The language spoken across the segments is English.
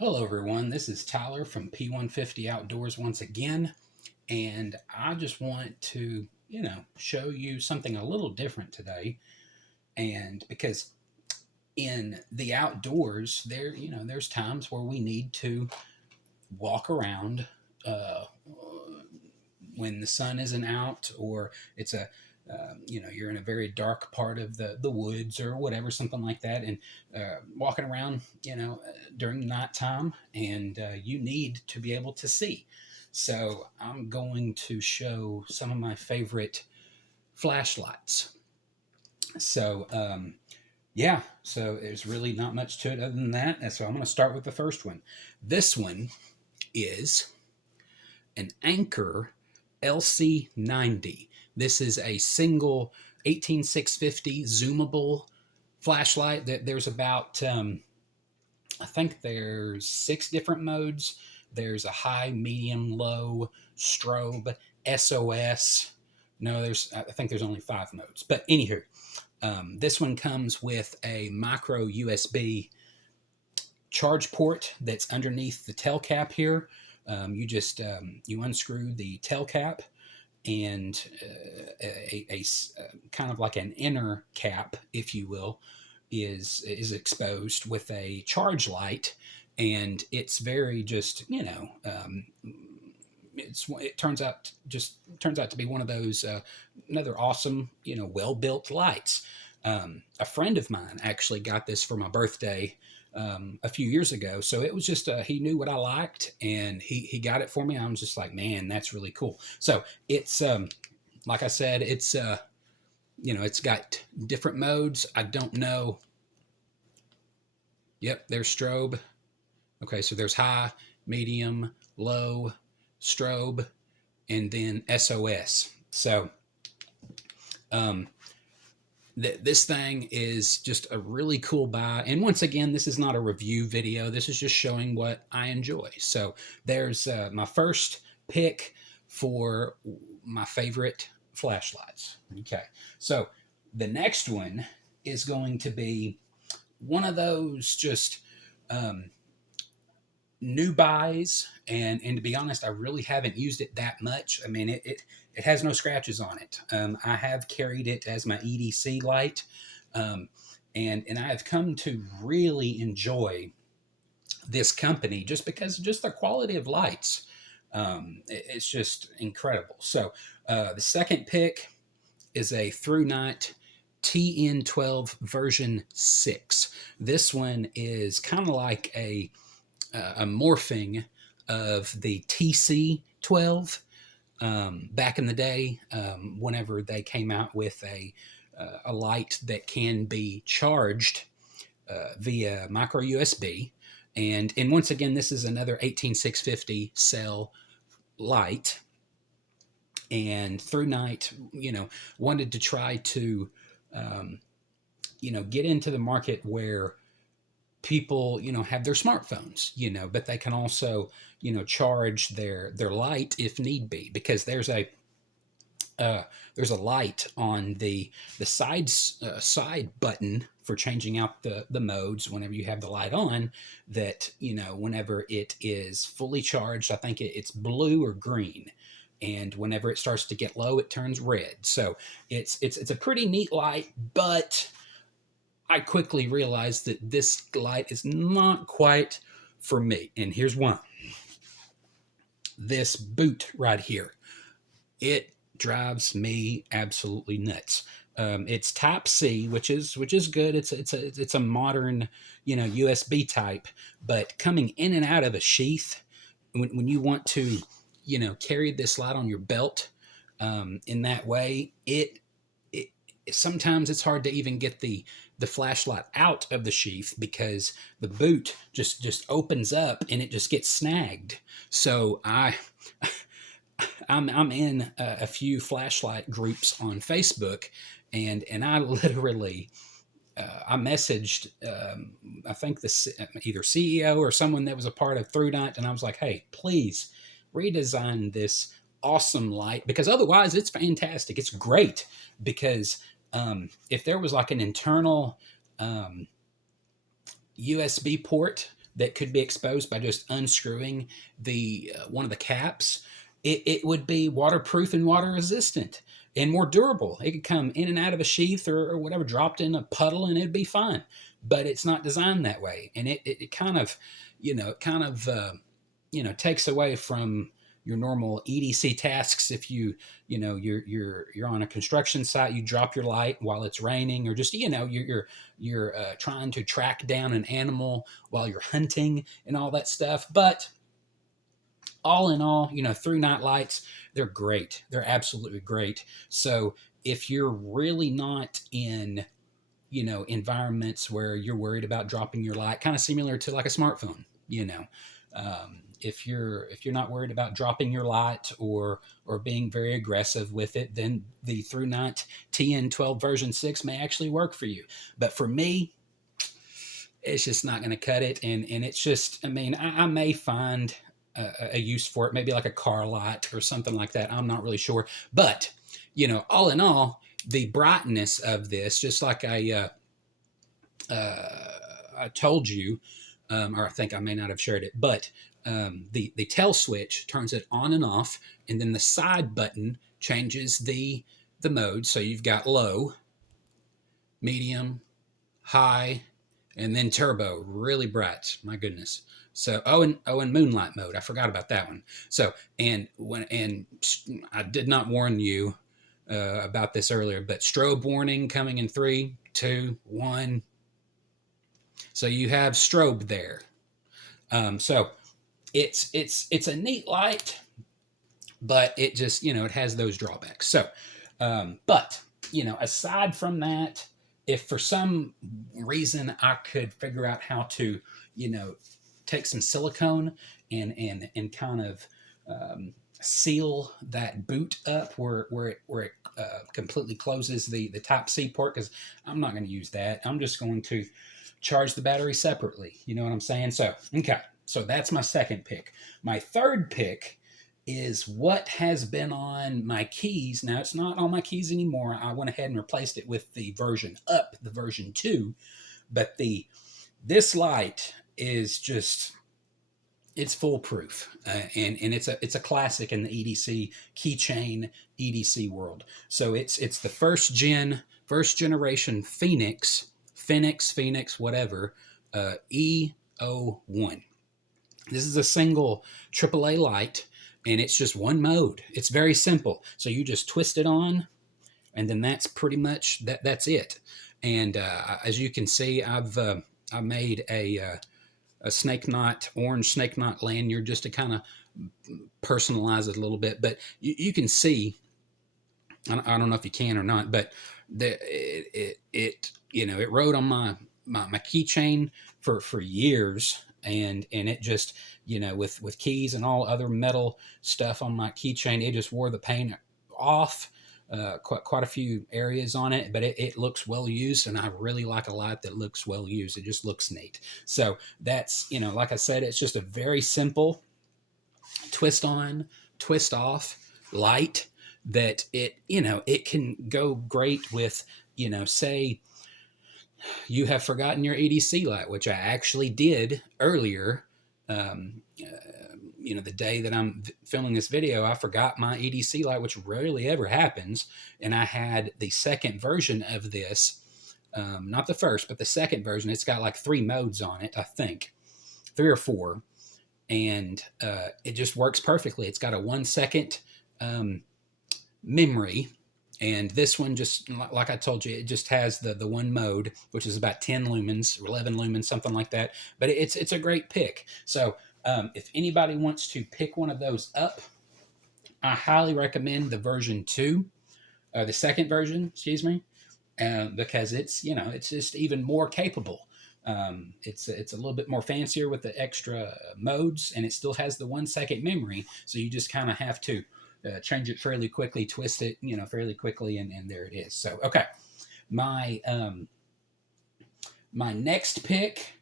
Hello, everyone. This is Tyler from P150 Outdoors once again, and I just want to, show you something a little different today. And because in the outdoors, there's times where we need to walk around when the sun isn't out, or it's you're in a very dark part of the woods or whatever, something like that, and walking around, during the nighttime, and you need to be able to see. So I'm going to show some of my favorite flashlights. So there's really not much to it other than that. And so I'm going to start with the first one. This one is an Anker LC90. This is a single 18650 zoomable flashlight. There's about, I think there's 6 different modes. There's a high, medium, low, strobe, SOS. No, I think there's only 5 modes. But anywho, this one comes with a micro USB charge port that's underneath the tail cap here. You unscrew the tail cap, and a kind of like an inner cap, if you will, is exposed with a charge light, and it's very just it turns out to be one of those another awesome well built lights. A friend of mine actually got this for my birthday a few years ago. So it was just he knew what I liked, and he got it for me. I was just like, man, that's really cool. So it's like I said, it's got different modes. I don't know. Yep, there's strobe. Okay, so there's high, medium, low, strobe, and then SOS. So this thing is just a really cool buy. And once again, this is not a review video. This is just showing what I enjoy. So there's my first pick for my favorite flashlights. Okay, so the next one is going to be one of those just new buys, and to be honest, I really haven't used it that much. I mean, it has no scratches on it. I have carried it as my EDC light, and I have come to really enjoy this company just because just the quality of lights. It's just incredible. So the second pick is a ThruNite TN12 version 6. This one is kind of like a morphing of the TC12 back in the day, whenever they came out with a light that can be charged via micro USB. And once again, this is another 18650 cell light. And ThruNite, wanted to try to, get into the market where people have their smartphones, but they can also charge their light if need be, because there's a light on the side button for changing out the modes whenever you have the light on, that whenever it is fully charged, I think it's blue or green, and whenever it starts to get low, it turns red. So it's a pretty neat light, but I quickly realized that this light is not quite for me. And here's why. This boot right here, it drives me absolutely nuts. It's Type C, which is good. It's a modern, USB type, but coming in and out of a sheath, when you want to, carry this light on your belt, in that way, it sometimes it's hard to even get the flashlight out of the sheath, because the boot just opens up and it just gets snagged. So I'm in a few flashlight groups on Facebook, and I literally I messaged I think either CEO or someone that was a part of ThruNite, and I was like, hey, please redesign this awesome light, because otherwise it's fantastic. It's great, because if there was like an internal USB port that could be exposed by just unscrewing the one of the caps, it would be waterproof and water resistant and more durable. It could come in and out of a sheath or whatever, dropped in a puddle, and it'd be fine. But it's not designed that way, and it kind of, takes away from your normal EDC tasks. If you're on a construction site, you drop your light while it's raining, or just you're trying to track down an animal while you're hunting and all that stuff. But all in all, through night lights, they're great. They're absolutely great. So if you're really not in environments where you're worried about dropping your light, kind of similar to like a smartphone, if you're not worried about dropping your light or being very aggressive with it, then the Through Night TN12 version 6 may actually work for you. But for me, it's just not going to cut it. And it's just, I may find a use for it, maybe like a car light or something like that. I'm not really sure. But, all in all, the brightness of this, just like I told you, or I think I may not have shared it, but the tail switch turns it on and off, and then the side button changes the mode. So you've got low, medium, high, and then turbo, really bright. My goodness. So and moonlight mode. I forgot about that one. So and I did not warn you about this earlier, but strobe warning coming in 3, 2, 1. So you have strobe there. So it's a neat light, but it just it has those drawbacks. So, but aside from that, if for some reason I could figure out how to take some silicone and kind of seal that boot up where it completely closes the Type C port, because I'm not going to use that. I'm just going to charge the battery separately. You know what I'm saying? So, okay. So that's my second pick. My third pick is what has been on my keys. Now, it's not on my keys anymore. I went ahead and replaced it with the version 2. But this light is just, it's foolproof, and it's a classic in the EDC keychain EDC world. So it's the first generation Phoenix, whatever, E01. This is a single AAA light, and it's just one mode. It's very simple. So you just twist it on, and then that's pretty much that's it. And as you can see, I made a orange snake knot lanyard just to kind of personalize it a little bit. But you can see, I don't know if you can or not, but it rode on my keychain for years, and it just with keys and all other metal stuff on my keychain, it just wore the paint off. Quite a few areas on it, but it looks well used, and I really like a light that looks well used. It just looks neat. So that's, like I said, it's just a very simple twist on, twist off light that it can go great with, say you have forgotten your EDC light, which I actually did earlier. The day that I'm filming this video, I forgot my EDC light, which rarely ever happens. And I had the second version of this, not the first, but the second version. It's got like 3 modes on it, I think, 3 or 4. And it just works perfectly. It's got a 1 second memory. And this one, just like I told you, it just has the one mode, which is about 10 lumens, 11 lumens, something like that. But it's a great pick. So if anybody wants to pick one of those up, I highly recommend the version 2, the second version, excuse me, because it's just even more capable. It's a little bit more fancier with the extra modes, and it still has the 1 second memory. So you just kind of have to change it fairly quickly, twist it, fairly quickly, and there it is. So, okay. My next pick,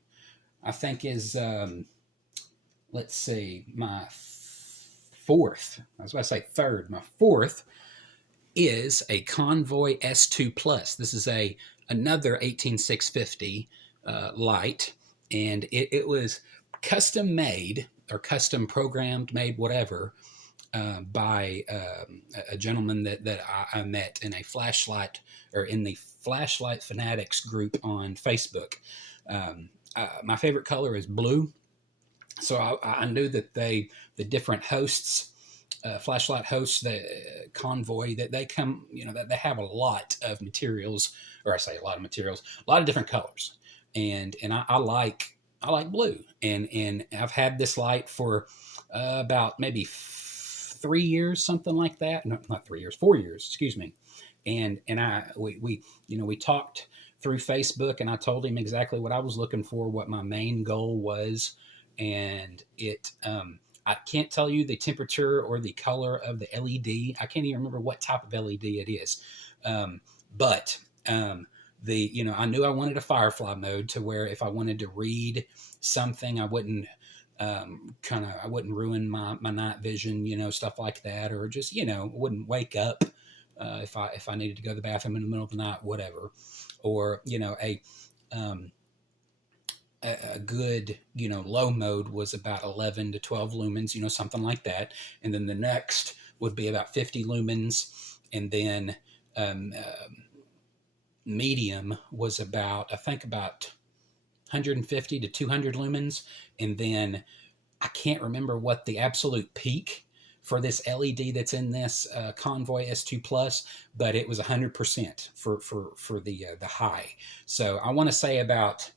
I think, is, let's see, my fourth. I was about to say third. My fourth is a Convoy S2 Plus. This is another 18650 light, and it was custom made or custom programmed, made whatever, by a gentleman that I met in a flashlight or in the Flashlight Fanatics group on Facebook. My favorite color is blue, so I knew that the different hosts, flashlight hosts, the convoy, that they come, that they have a lot of materials, or I say a lot of materials, a lot of different colors, and I like blue, and I've had this light for about maybe 3 years, something like that. No, not 3 years, 4 years, excuse me. And we talked through Facebook, and I told him exactly what I was looking for, what my main goal was, and I can't tell you the temperature or the color of the LED. I can't even remember what type of LED it is, but I knew I wanted a Firefly mode to where if I wanted to read something, I wouldn't I wouldn't ruin my night vision, stuff like that, or just wouldn't wake up if I needed to go to the bathroom in the middle of the night, whatever, or um, a good low mode was about 11 to 12 lumens, something like that, and then the next would be about 50 lumens, and then medium was about, I think, about 150 to 200 lumens, and then I can't remember what the absolute peak for this LED that's in this Convoy S2 Plus, but it was 100% for the high. So I want to say about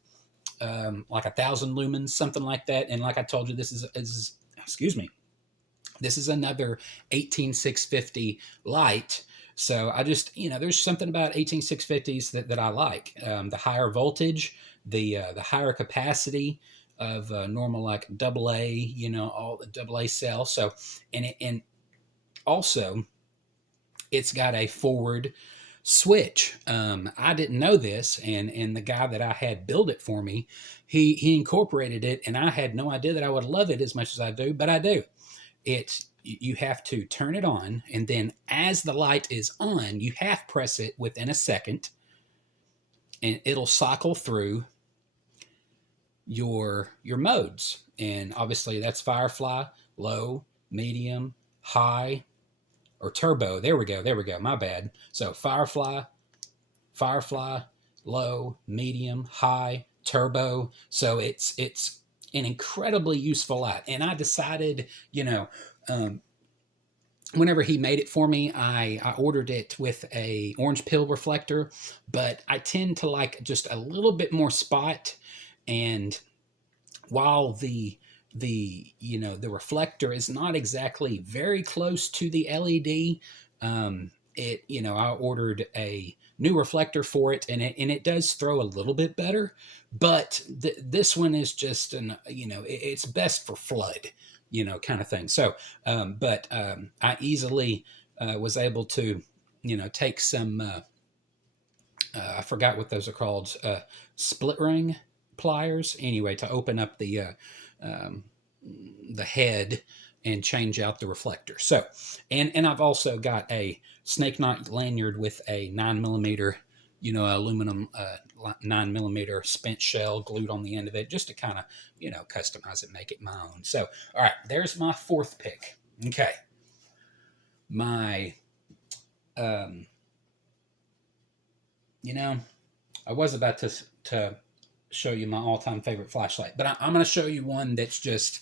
like 1,000 lumens, something like that. And like I told you, this is excuse me, this is another 18650 light. So I just, there's something about 18650s that I like. The higher voltage, the higher capacity of normal, like AA, all the AA cell. So, and also it's got a forward switch. I didn't know this, and the guy that I had build it for me, he incorporated it, and I had no idea that I would love it as much as I do, but I do. You have to turn it on, and then as the light is on, you half press it within a second, and it'll cycle through your modes. And obviously that's Firefly, low, medium, high, or turbo. There we go. My bad. So Firefly, low, medium, high, turbo. So it's an incredibly useful light. And I decided, whenever he made it for me, I ordered it with a orange pill reflector, but I tend to like just a little bit more spot. And while the reflector is not exactly very close to the LED, I ordered a new reflector for it, and it does throw a little bit better, but this one is just it's best for flood, kind of thing. So I easily was able to take some I forgot what those are called, split ring pliers, anyway, to open up um, the head and change out the reflector. So, and I've also got a snake knot lanyard with a 9mm, aluminum 9mm spent shell glued on the end of it, just to kind of, customize it, make it my own. So, all right, there's my fourth pick. Okay. My, I was about to show you my all-time favorite flashlight, but I'm going to show you one that's just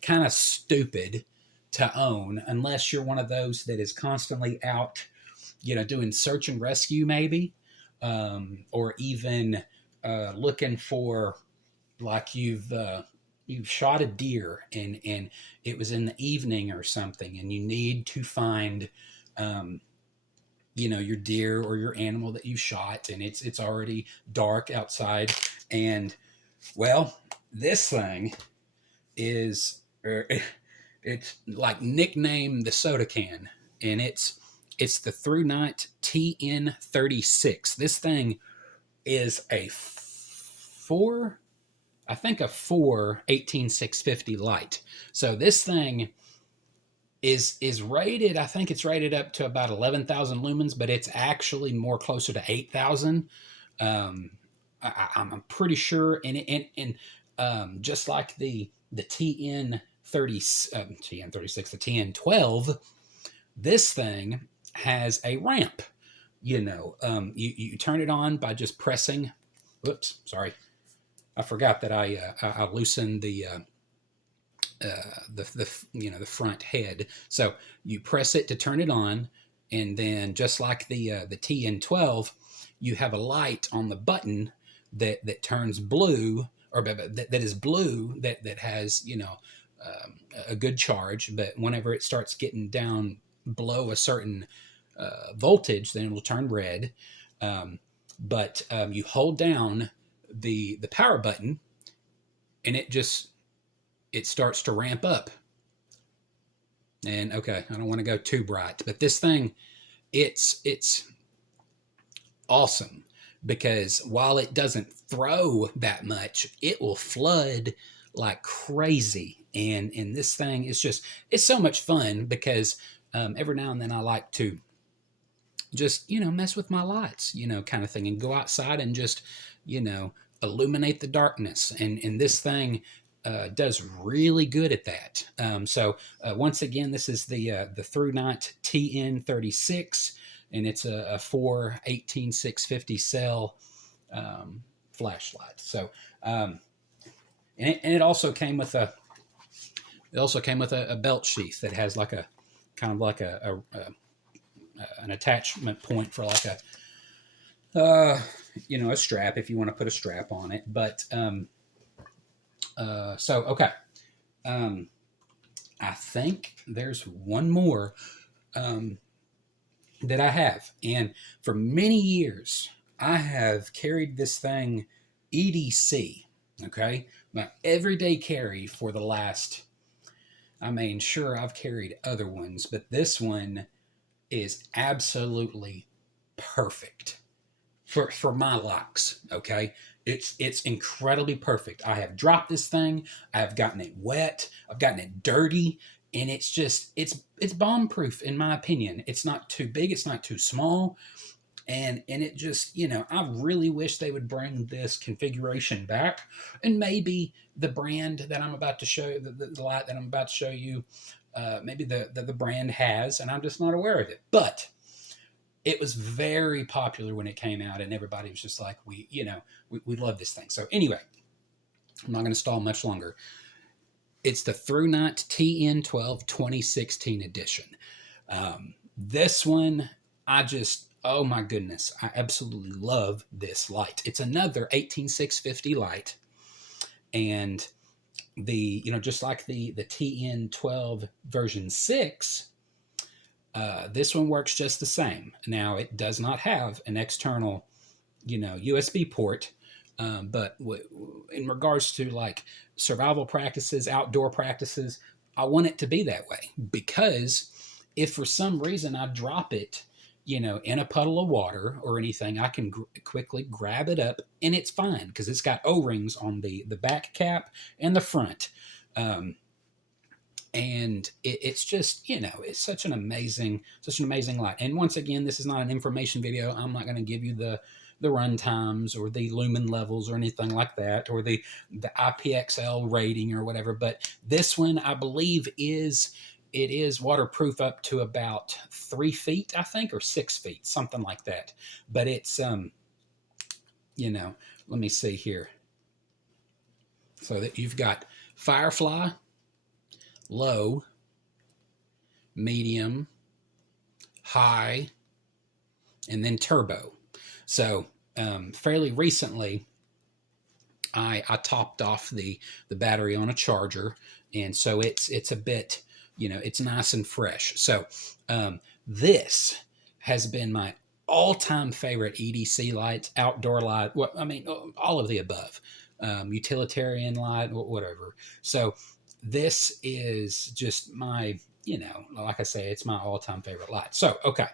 kind of stupid to own unless you're one of those that is constantly out, doing search and rescue, maybe, or even looking for, like, you've shot a deer, and it was in the evening or something, and you need to find your deer or your animal that you shot, and it's already dark outside. And well, this thing is it's like nicknamed the soda can, and it's the ThruNite TN36. This thing is a four 18650 light. So this thing is rated, I think it's rated up to about 11,000 lumens, but it's actually more closer to 8,000. I'm pretty sure, and just like the TN36, the TN12, this thing has a ramp. You turn it on by just pressing. Whoops, sorry, I forgot that I loosened the front head. So you press it to turn it on, and then just like the TN12, you have a light on the button that turns blue, or that is blue, that has a good charge. But whenever it starts getting down below a certain voltage, then it will turn red. But you hold down the power button, and it starts to ramp up. And okay, I don't want to go too bright, but this thing, it's awesome, because while it doesn't throw that much, it will flood like crazy. And this thing is it's so much fun, because every now and then I like to just mess with my lights, kind of thing, and go outside and just you know illuminate the darkness. And this thing does really good at that. So once again, this is the ThruNite TN36, and it's a 4 18650 cell flashlight. And it also came with a belt sheath that has like a kind of like an attachment point for like a strap, if you want to put a strap on it. But okay. I think there's one more that I have. And for many years, I have carried this thing EDC. Okay. My everyday carry for the last, sure, I've carried other ones, but this one is absolutely perfect for my likes. Okay, it's incredibly perfect. I have dropped this thing, I've gotten it wet, I've gotten it dirty, and it's bomb proof, in my opinion. It's not too big, it's not too small, and it just I really wish they would bring this configuration back. And maybe the brand that I'm about to show, the light that I'm about to show you, maybe the brand has, and I'm just not aware of it. But it was very popular when it came out, and everybody was just like, we love this thing. So anyway, I'm not going to stall much longer. It's the ThruNite TN12 2016 edition. This one, oh my goodness, I absolutely love this light. It's another 18650 light, and just like the TN12 version 6, this one works just the same. Now, it does not have an external, USB port, but in regards to like survival practices, outdoor practices, I want it to be that way, because if for some reason I drop it, in a puddle of water or anything, I can quickly grab it up and it's fine, because it's got O-rings on the back cap and the front. And it's just it's such an amazing light. And once again, this is not an information video. I'm not going to give you the run times or the lumen levels or anything like that, or the IPXL rating or whatever. But this one, I believe, is waterproof up to about 3 feet, I think, or 6 feet, something like that. But it's let me see here. So that you've got Firefly, low, medium, high, and then turbo. So fairly recently, I topped off the battery on a charger, and so it's a bit, it's nice and fresh. So this has been my all-time favorite EDC lights, outdoor light. All of the above, utilitarian light, whatever. So this is just my, like I say, it's my all-time favorite light. So, okay,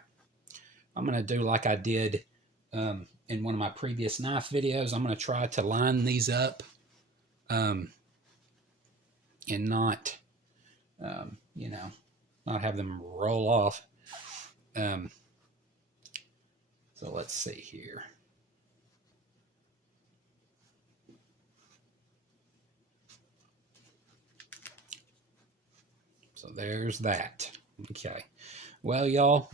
I'm going to do like I did in one of my previous knife videos. I'm going to try to line these up and not, not have them roll off. So let's see here. So there's that. Okay. Well, y'all,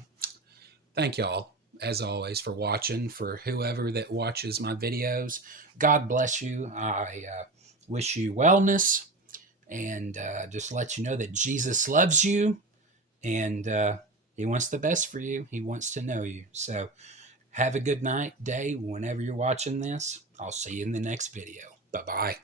thank y'all as always for watching. For whoever that watches my videos, God bless you. I wish you wellness, and just let you know that Jesus loves you, and he wants the best for you. He wants to know you. So have a good night, day, whenever you're watching this. I'll see you in the next video. Bye bye.